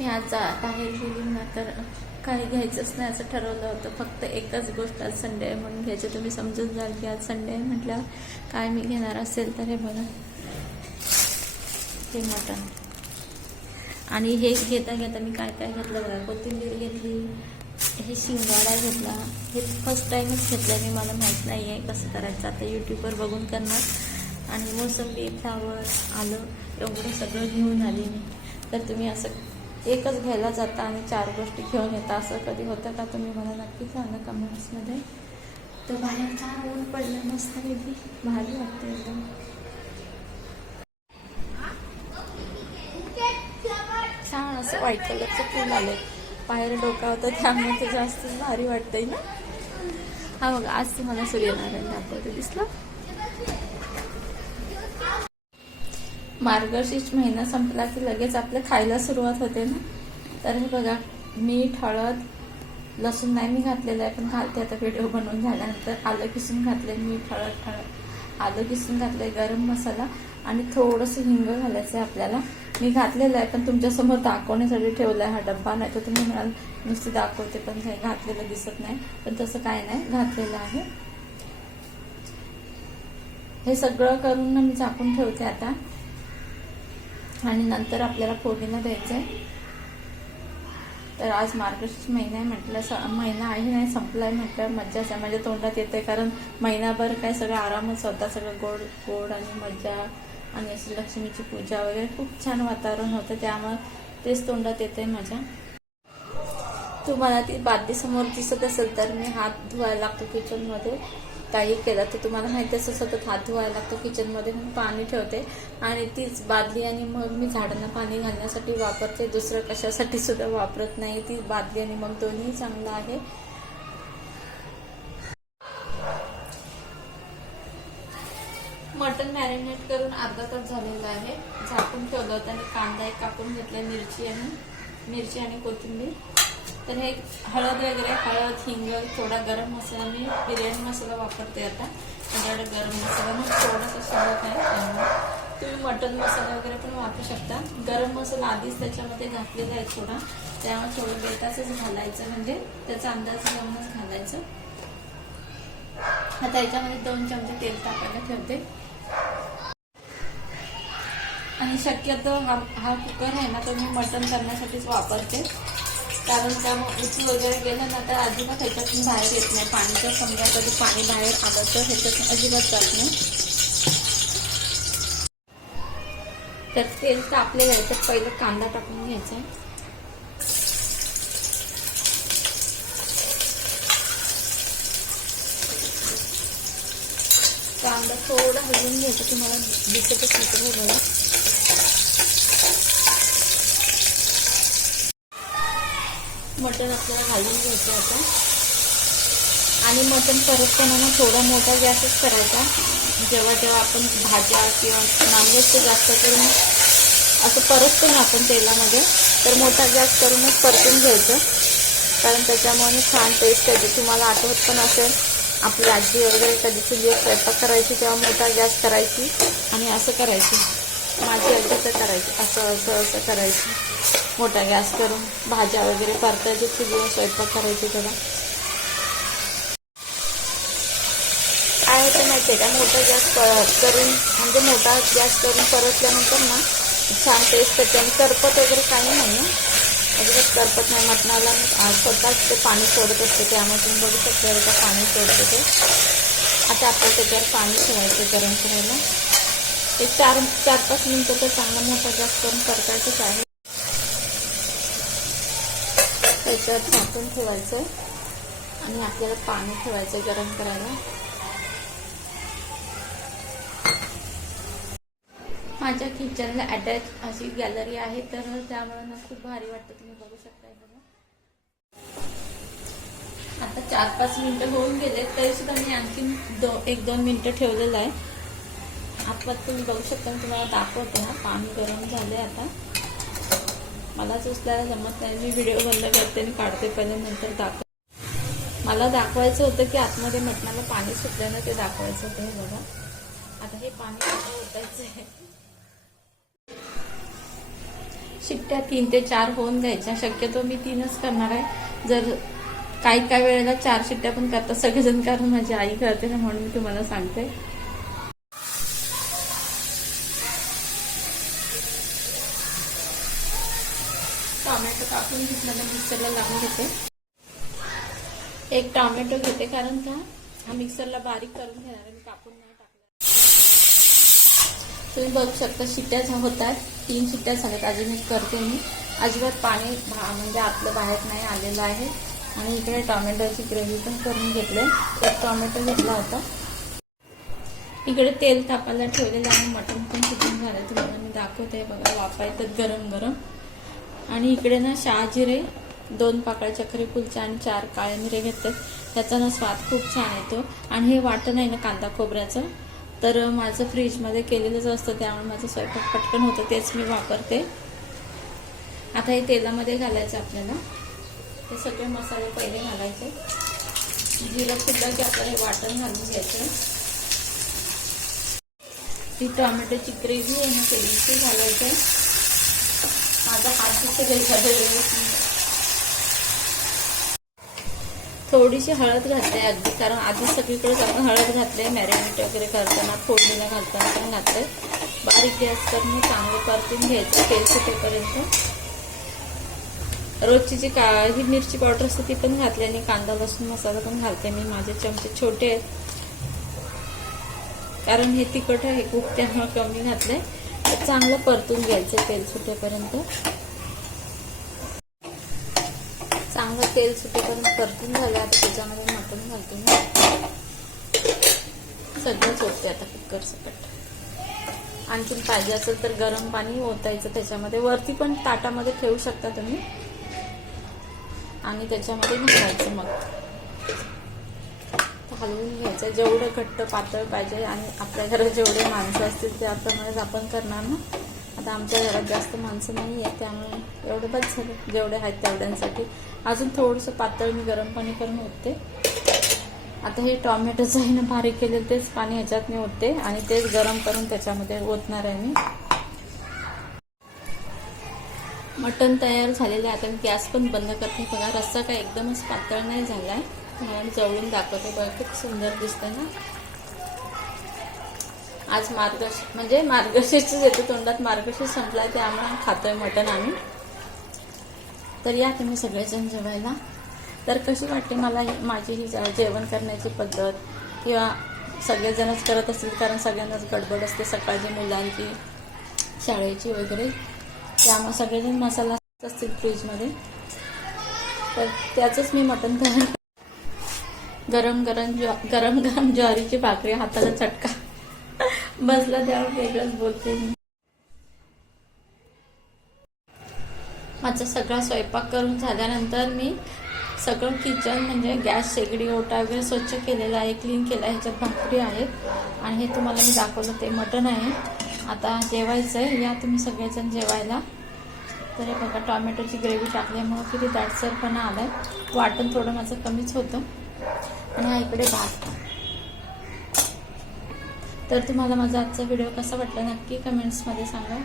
मी आज बाहेर गेली ना तर काही घ्यायचंच नाही असं ठरवलं होतं. फक्त एकच गोष्ट आज संडे आहे म्हणून घ्यायचं. तुम्ही समजून जाल की आज संडे आहे म्हटल्यावर काय मी घेणार असेल तर हे बघा, हे मटण. आणि हे घेता घेता मी काय काय घेतलं बघा. कोथिंबीर घेतली, हे शिंगाडा घेतला. हे फर्स्ट टाईमच घेतलं मी, मला माहीत नाही आहे कसं करायचं. आता यूट्यूबवर बघून करणार. आणि मोसंबी, फ्लावर, आलं एवढं सगळं घेऊन आली मी. तर तुम्ही असं एकच घ्यायला जाता आणि 4 गोष्टी घेऊन येता, असं कधी होतं का? तुम्ही मला नक्की सांगा कमेंट्समध्ये. तर बाहेर छान ऊन पडलं, मस्त वेगळी भारी वाटते एकदम. छान असं व्हाईट कलरचं फूल आले बाहेर डोका होता, त्यामुळे ते जास्त भारी वाटतंय ना. हा बघा, आज तुम्हाला सूर्यनारायण दाखवते, दिसलं? मार्गशीर्ष महिना संपला की लगेच आपलं खायला सुरुवात होते ना. तर हे बघा, मीठ, हळद, लसूण नाही मी घातलेलं आहे पण घालते आता व्हिडिओ बनवून झाल्यानंतर. आलं किसून घातले, मीठ, आलं किसून घातलंय, गरम मसाला आणि थोडंसं हिंग घालायचं आहे आपल्याला. मी घातलेलं आहे पण तुमच्यासमोर दाखवण्यासाठी ठेवला आहे हा डब्बा, नाही तर तुम्ही म्हणाल नुसती दाखवते पण हे घातलेलं दिसत नाही. पण तसं काय नाही, घातलेलं आहे. हे सगळं करून ना मी झाकून ठेवते आता. आणि नंतर आपल्याला फोडणीला द्यायचं आहे. तर आज मार्गशीर्ष महिना आहे म्हटलं, महिना आहे नाही संपला आहे म्हटलं मज्जाच आहे. माझ्या तोंडात येते, कारण महिनाभर काय सगळं आरामच होता, सगळं गोड गोड आणि मज्जा. आणि अशी लक्ष्मीची पूजा वगैरे खूप छान वातावरण होतं, त्यामुळे तेच तोंडात येते माझ्या. तुम्हाला ती बादली समोर दिसत असेल तर मी हात धुवायला लागतो किचनमध्ये. काही केलं तर तुम्हाला माहिती असं सतत हात धुवायला लागतो किचनमध्ये, म्हणून पाणी ठेवते. आणि तीच बादली आणि मग मी झाडांना पाणी घालण्यासाठी वापरते, दुसरं कशासाठी सुद्धा वापरत नाही. ती बादली आणि मग दोन्ही चांगलं आहे. मटण मॅरिनेट करून अर्धा तास झालेलं आहे, झाकून ठेवलं होतं. आणि कांदा एक कापून घेतला, मिरची आणि कोथिंबीर. तर हे हळद वगैरे, हळद, हिंग, थोडा गरम मसाला, मी बिर्याणी मसाला वापरते आता. माझ्याकडे गरम मसाला मग थोडासा शिल्लक आहे, त्यामुळे तुम्ही मटन मसाला वगैरे पण वापरू शकता. गरम मसाला आधीच त्याच्यामध्ये घातलेला आहे थोडा, त्यामुळे थोडं बेताचंच घालायचं, म्हणजे त्याचा अंदाज घेऊनच घालायचं. आता याच्यामध्ये 2 चमचे तेल टाकायला ठेवते. आणि शक्यतो हा कुकर आहे ना, तो मी मटण करण्यासाठीच वापरते, कारण त्यामुळे उचलू वगैरे गेलं ना तर अजिबात ह्याच्यातून बाहेर येत नाही. पाणी जर समजा कधी पाणी बाहेर आलं तर ह्याच्यातून अजिबात जात नाही. तर तेल तापलेलं आहे, तर पहिलं कांदा टाकून घ्यायचा. कांदा थोडा हलवून घ्यायचा, तुम्हाला दिसतच होतं बघा. मटण आपल्याला घालून घ्यायचं आता. आणि मटण परतताना ना थोडा मोठा गॅसच करायचा. जेव्हा आपण भाज्या किंवा नॉनव्हेज तर जास्त करून असं परततो ना आपण तेलामध्ये, तर मोठा गॅस करूनच परतून घ्यायचं, कारण त्याच्यामुळे छान टेस्ट येते. तुम्हाला आठवत पण असेल, आपली आजी वगैरे कधी चुलीवर स्वयंपाक करायची तेव्हा मोठा गॅस करायची आणि असं करायची. माझी आजी तर करायची, असं करायची, मोठा गॅस करून भाज्या वगैरे परतायची, चुलीवर स्वयंपाक करायची. तेव्हा काय होतं माहिती आहे का, मोठा गॅस करून, म्हणजे मोठा गॅस करून परतल्यानंतर ना छान टेस्ट येते. आणि करपत वगैरे काही नाही, अजिबात करपत नाही. मटणाला स्वतःच ते पाणी सोडत असते, त्यामुळे तुम्ही बघू शकता पाणी सोडते ते. आता आपल्याला त्याच्यावर पाणी ठेवायचं गरम करायला. एक 4-5 मिनिटं तर चांगला मोठा गॅस करून परतायचंच आहे. त्याच्यावर झाकून ठेवायचं आणि आपल्याला पाणी ठेवायचं गरम करायला. माझ्या किचनला अटॅच अशी गॅलरी आहे, तर त्यामुळे ना खूप भारी वाटतं, तुम्ही बघू शकता. आता 4-5 मिनिटं होऊन गेले, तरी सुद्धा मी आणखी 1-2 मिनिटं ठेवलेलं आहे. आता तुम्ही बघू शकता, तुम्हाला दाखवते ना, पाणी गरम झाले. आता मलाच उचलायला जमत नाही, मी व्हिडिओ बंद करते आणि काढते पहिले, नंतर मला दाखवायचं होतं की आतमध्ये मटणाला पाणी सुटलं ना, ते दाखवायचं होतं. हे बघा, आता हे पाणी ओतायचं आहे. शिट्ट्या 3 ते 4 होऊन द्यायच्या. शक्यतो मी 3च करणार आहे. जर काही वेळेला 4 शिट्ट्या पण करतात सगळेजण, कारण माझी आई करते ना, म्हणून मी तुम्हाला सांगते. टोमॅटो कापून घेतला, मिक्सरला लावून घेते. एक टोमॅटो घेते, कारण का हा मिक्सरला बारीक करून घेणार आहे, मी कापून नाही टाकणार. तुम्ही बघू शकता शिट्ट्या होतात. 3 शिट्ट्या झाल्यात. अजून एक करते मी. अजिबात पाणी म्हणजे आतलं बाहेर नाही आलेलं आहे. आणि इकडे टोमॅटोची ग्रेव्ही पण करून घेतले. एक टोमॅटो घेतला होता. इकडे तेल तापायला ठेवलेलं आहे. मटण पण शिजून झालं, तुम्हाला मी दाखवते. बघा वाफा येतात गरम गरम. आणि इकडे ना शहाजिरे, 2 पाकळ्या चक्री फुलच्या आणि 4 काळे मिरे घेतले. त्याचा ना स्वाद खूप छान येतो. आणि हे वाटण आहे ना कांदा खोबऱ्याचं, तर माझं फ्रीजमध्ये केलेलंच असतं, त्यामुळे माझं स्वयंपाक पटकन होतं, तेच मी वापरते. आता हे तेलामध्ये घालायचं आपल्याला. हे सगळे मसाले पहिले घालायचे. जिरं फुललं की आपल्याला हे वाटण घालून घ्यायचं. ही टोमॅटोची ग्रेव्ही आहे ना तेलीची घालायचं. माझा हात तिथे घ्यायचा. थोडीशी हळद घातली अगदी, कारण आधी सगळीकडेच आपण हळद घातले. मॅरिनेट वगैरे करताना, फोडणीला घालताना पण घातले. बारीक गॅस करून चांगलं परतून घ्यायचं तेल सुटेपर्यंत. रोजची जी ही मिरची पावडर असते ती पण घातली, आणि कांदा लसूण मसाला पण घालते मी. माझे चमचे छोटे आहेत, कारण हे तिखट आहे खूप, त्यामुळे कमी घातले. तर चांगलं परतून घ्यायचं तेल सुटेपर्यंत. चांगलं तेल सुटेपर्यंत परतून झालं. आता त्याच्यामध्ये मटण घालते मी. सगळंच होते आता कुकर सकट. आणखीन पाहिजे असेल तर गरम पाणी ओतायचं त्याच्यामध्ये. वरती पण ताटामध्ये ठेवू शकता तुम्ही, आणि त्याच्यामध्ये घालायचं. मग हलवून घ्यायचं. जेवढं घट्ट पातळ पाहिजे, आणि आपल्या घरात जेवढे माणसं असतील त्याप्रमाणेच आपण करणार ना. आता आमच्या घरात जास्त माणसं नाही आहेत, त्यामुळे एवढं बस झालं. जेवढे आहेत तेवढ्यांसाठी. अजून थोडंसं पातळ मी गरम पाणी करून ओतते. आता हे टोमॅटोचं आहे ना बारीक केलेलं, तेच पाणी ह्याच्यात मी ओतते, आणि तेच गरम करून त्याच्यामध्ये ओतणार आहे मी. मटण तयार झालेलं आहे. आता मी गॅस पण बंद करते. बघा रस्सा काय एकदमच पातळ नाही झालाय. तुम्हाला मी जवळून दाखवते. बघा किती सुंदर दिसतंय ना. आज मार्गशीर्षच येतो तोंडात. मार्गशीर्ष संपलाय, त्यामुळे खातोय मटण आम्ही. तर या तुम्ही सगळेजण जेवायला. तर कशी वाटते मला माझी ही जेवण करण्याची पद्धत, किंवा सगळेजणच करत असतील, कारण सगळ्यांनाच गडबड असते सकाळची, मुलांची, शाळेची वगैरे, त्यामुळे सगळेजण मसाला असतील फ्रीजमध्ये. तर त्याचंच मी मटण तयार. गरम गरम ज्वारीची भाकरी, हाताला चटका बसला, त्यावर वेगळंच बोलते मी. माझा सगळा स्वयंपाक करून झाल्यानंतर मी सगळं किचन म्हणजे गॅस, शेगडी, ओटा वगैरे स्वच्छ केलेला आहे, क्लीन केला आहे. ह्याच्यात भाकरी आहेत, आणि हे तुम्हाला मी दाखवलं ते मटण आहे. आता जेवायचं आहे. या तुम्ही सगळेजण जेवायला. तर हे बघा टोमॅटोची ग्रेव्ही टाकल्यामुळं किती दाटसरपणा आलाय. वाटण थोडं माझं कमीच होतं. आणि हा इकडे भात. तर तुम्हाला माझा आजचा व्हिडिओ कसा वाटला नक्की कमेंट्समध्ये सांगा.